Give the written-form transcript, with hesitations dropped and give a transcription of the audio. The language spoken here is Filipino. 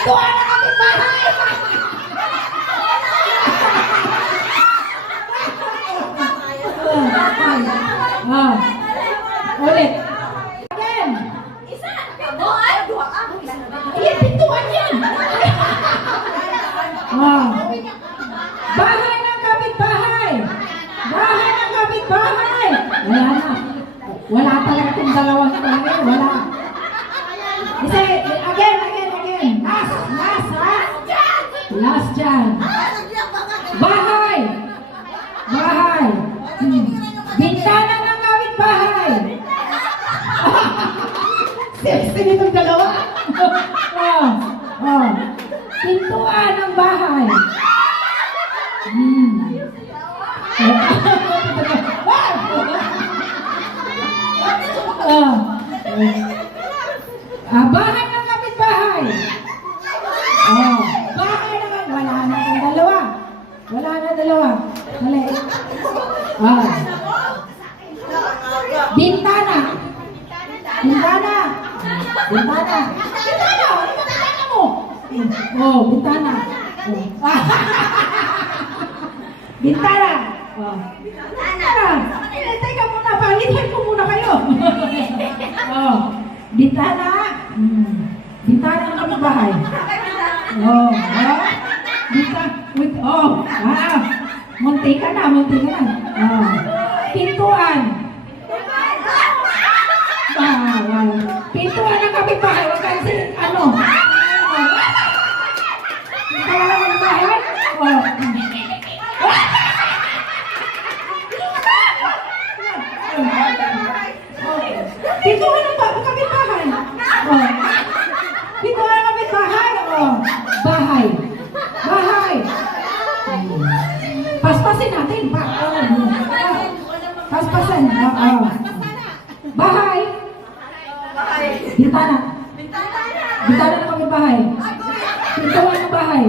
Pintuan ng kapitbahay! Ulit. Again. Ayan, pintuan yan. Bahay ng kapitbahay. Bahay ng kapitbahay. Wala na. Wala talaga itong dalawang talaga. Wala. Kasi, again. Last, ha? Last dyan. Bahay. Bahay. Bintana ng kapitbahay. Sexy nitong dalawa. Pintuan ng bahay. Bahay ng kapitbahay. Bahay ng wala na ng dalawa. Wala na dalawa. Mali. Bintana. Bintana. Bintana. Bintana. Bintana mo. Bintana. Bintana. Teka muna, palitan ko muna kayo. Bintana. Bintana ng kapitbahay. Munti ka na. Pintuan. Pintuan ng kapitbahay. Huwag kasi, Pintuan ng bahay? Pintuan ng kapitbahay. Pintuan ng kapitbahay. Bahay. Bahay. Paspasin natin. Paspasin. Bahay. Bintana. Bintana ng kapitbahay. Pintuan ng bahay.